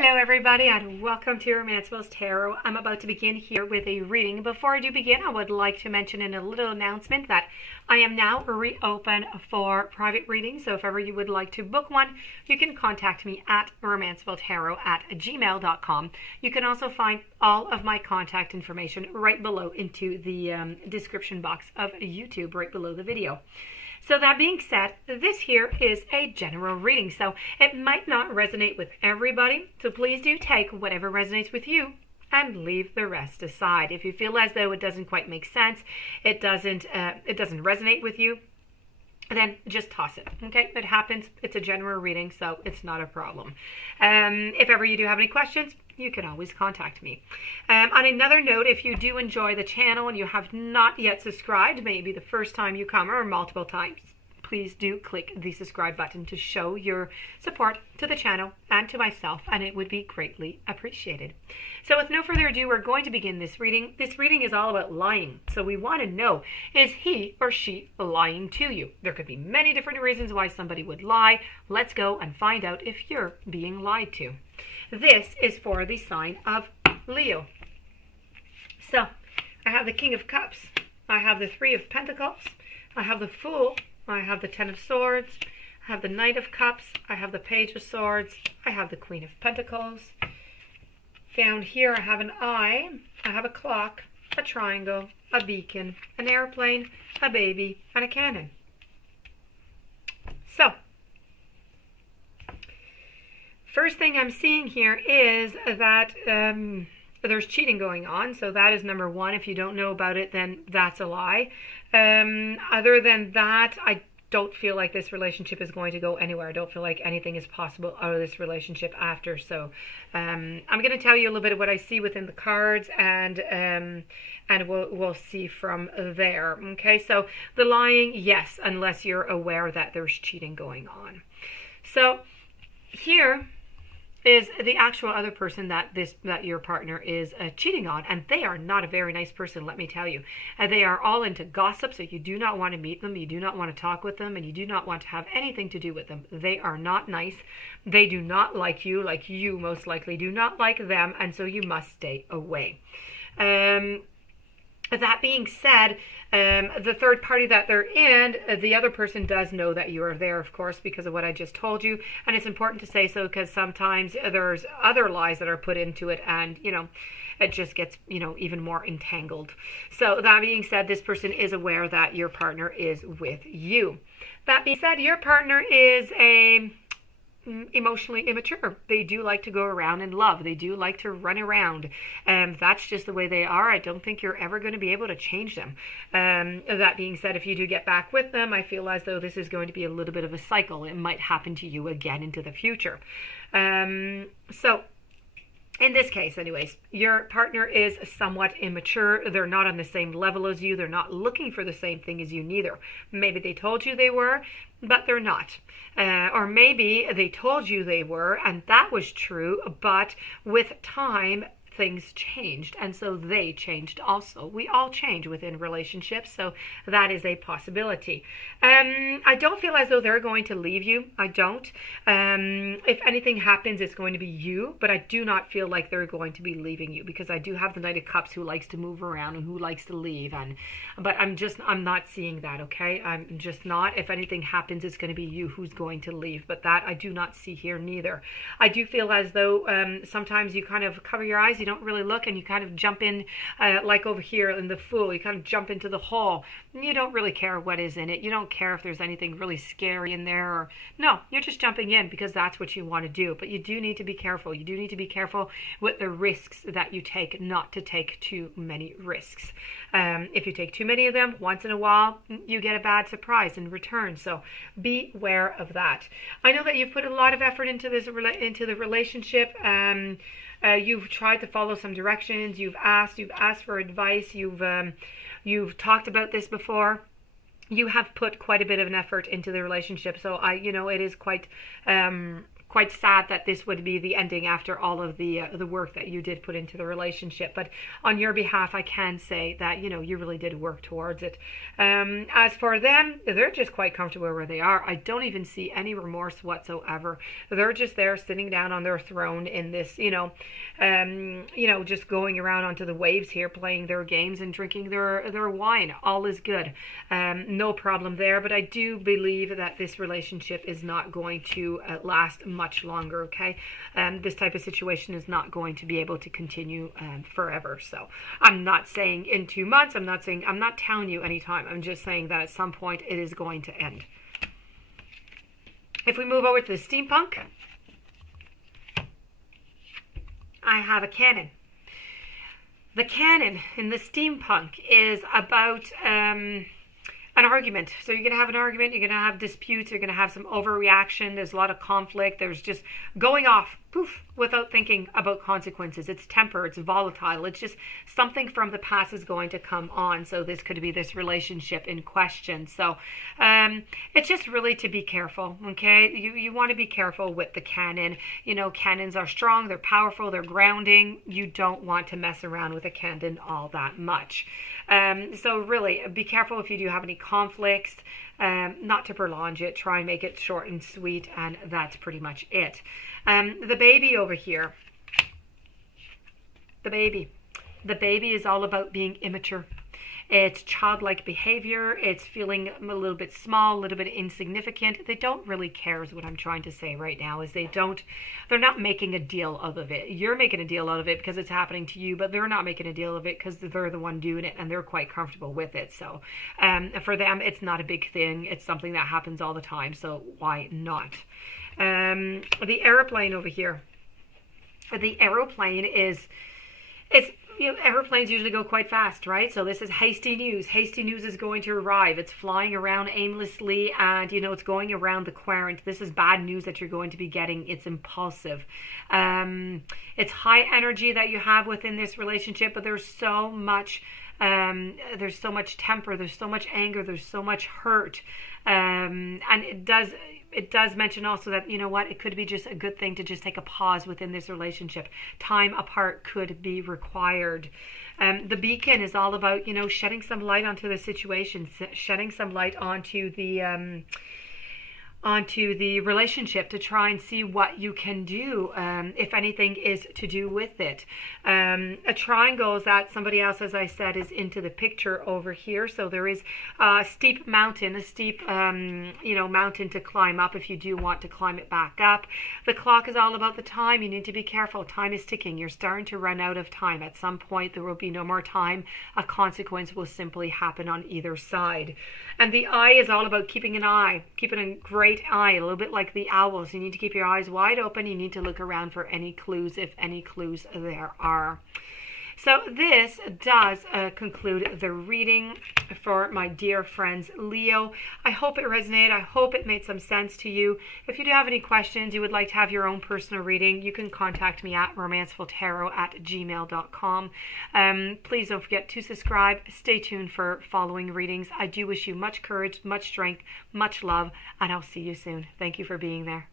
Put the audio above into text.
Hello everybody and welcome to Romancefull's Tarot. I'm about to begin here with a reading. Before I do begin, I would like to mention in a little announcement that I am now reopen for private readings. So if ever you would like to book one, you can contact me at romancefulltarot@gmail.com. You can also find all of my contact information right below into the description box of YouTube, right below the video. So that being said, this here is a general reading, so it might not resonate with everybody. So please do take whatever resonates with you and leave the rest aside. If you feel as though it doesn't quite make sense, it doesn't resonate with you, then just toss it. Okay, it happens. It's a general reading, so it's not a problem. If ever you do have any questions, you can always contact me. On another note, if you do enjoy the channel and you have not yet subscribed, maybe the first time you come or multiple times, please do click the subscribe button to show your support to the channel and to myself, and it would be greatly appreciated. So with no further ado, we're going to begin this reading. This reading is all about lying. So we want to know, is he or she lying to you? There could be many different reasons why somebody would lie. Let's go and find out if you're being lied to. This is for the sign of Leo. So I have the King of Cups. I have the Three of Pentacles. I have the Fool. I have the Ten of Swords. I have the Knight of Cups. I have the Page of Swords. I have the Queen of Pentacles. Down here I have an eye. I have a clock, a triangle, a beacon, an airplane, a baby, and a cannon. So first thing I'm seeing here is that there's cheating going on. So that is number one. If you don't know about it, then that's a lie. Other than that, I don't feel like this relationship is going to go anywhere. I don't feel like anything is possible out of this relationship after. So I'm going to tell you a little bit of what I see within the cards, and we'll see from there. Okay, so the lying, yes, unless you're aware that there's cheating going on. So here is the actual other person that your partner is cheating on, and they are not a very nice person, let me tell you. They are all into gossip, so you do not want to meet them, you do not want to talk with them, and you do not want to have anything to do with them. They are not nice. They do not like you most likely do not like them, and so you must stay away. That being said, the third party that they're in, the other person does know that you are there, of course, because of what I just told you. And it's important to say so because sometimes there's other lies that are put into it, and, it just gets, even more entangled. So that being said, this person is aware that your partner is with you. That being said, your partner is emotionally immature. They do like to go around and love. They do like to run around. That's just the way they are. I don't think you're ever going to be able to change them. That being said, if you do get back with them, I feel as though this is going to be a little bit of a cycle. It might happen to you again into the future. So in this case, anyways, your partner is somewhat immature. They're not on the same level as you. They're not looking for the same thing as you neither. Maybe they told you they were, but they're not. Or maybe they told you they were, and that was true, but with time, things changed, and so they changed also. We all change within relationships, so that is a possibility. I don't feel as though they're going to leave you. I don't. If anything happens, it's going to be you, but I do not feel like they're going to be leaving you, because I do have the Knight of Cups who likes to move around and who likes to leave, but I'm not seeing that, okay? I'm just not. If anything happens, it's going to be you who's going to leave, but that I do not see here neither. I do feel as though sometimes you kind of cover your eyes, you don't really look, and you kind of jump in, like over here in the Fool, you kind of jump into the hole. You don't really care what is in it. You don't care if there's anything really scary in there, or no, you're just jumping in because that's what you want to do. But you do need to be careful. You do need to be careful with the risks that you take, not to take too many risks. If you take too many of them, once in a while, you get a bad surprise in return. So beware of that. I know that you've put a lot of effort into the relationship. You've tried to follow some directions. You've asked for advice. You've talked about this before. You have put quite a bit of an effort into the relationship. So it is quite quite sad that this would be the ending after all of the work that you did put into the relationship. But on your behalf, I can say that, you know, you really did work towards it. As for them, they're just quite comfortable where they are. I don't even see any remorse whatsoever. They're just there sitting down on their throne in this, just going around onto the waves here, playing their games and drinking their wine. All is good. No problem there. But I do believe that this relationship is not going to last much longer, okay? This type of situation is not going to be able to continue forever. So I'm not saying in 2 months, I'm not telling you anytime. I'm just saying that at some point it is going to end. If we move over to the steampunk, I have a canon. The canon in the steampunk is about an argument. So you're going to have an argument, you're going to have disputes, you're going to have some overreaction, there's a lot of conflict, there's just going off, poof, without thinking about consequences. It's temper, it's volatile, it's just something from the past is going to come on. So this could be this relationship in question. So it's just really to be careful, okay? You want to be careful with the canon. You know, canons are strong, they're powerful, they're grounding. You don't want to mess around with a canon all that much. So really, be careful if you do have any conflicts, not to prolong it. Try and make it short and sweet, and that's pretty much it. The baby over here, the baby is all about being immature. It's childlike behavior. It's feeling a little bit small, a little bit insignificant. They don't really care is what I'm trying to say right now, is they're not making a deal out of it. You're making a deal out of it because it's happening to you, but they're not making a deal of it because they're the one doing it and they're quite comfortable with it. So for them, it's not a big thing. It's something that happens all the time. So why not? The aeroplane over here. The aeroplane airplanes usually go quite fast, right? So this is hasty news. Hasty news is going to arrive. It's flying around aimlessly and, it's going around the quadrant. This is bad news that you're going to be getting. It's impulsive. It's high energy that you have within this relationship, but there's so much temper, there's so much anger, there's so much hurt. And it does mention also that, it could be just a good thing to just take a pause within this relationship. Time apart could be required. The beacon is all about, shedding some light onto the situation, shedding some light onto the relationship to try and see what you can do, if anything is to do with it. A triangle is that somebody else, as I said, is into the picture over here. So there is a steep mountain to climb up if you do want to climb it back up. The clock is all about the time. You need to be careful. Time is ticking. You're starting to run out of time. At some point, there will be no more time. A consequence will simply happen on either side. And the eye is all about keeping a great eye, a little bit like the owls. You need to keep your eyes wide open. You need to look around for any clues, if any clues there are. So this does conclude the reading for my dear friends Leo. I hope it resonated. I hope it made some sense to you. If you do have any questions, you would like to have your own personal reading, you can contact me at romancefulltarot@gmail.com. Please don't forget to subscribe. Stay tuned for following readings. I do wish you much courage, much strength, much love, and I'll see you soon. Thank you for being there.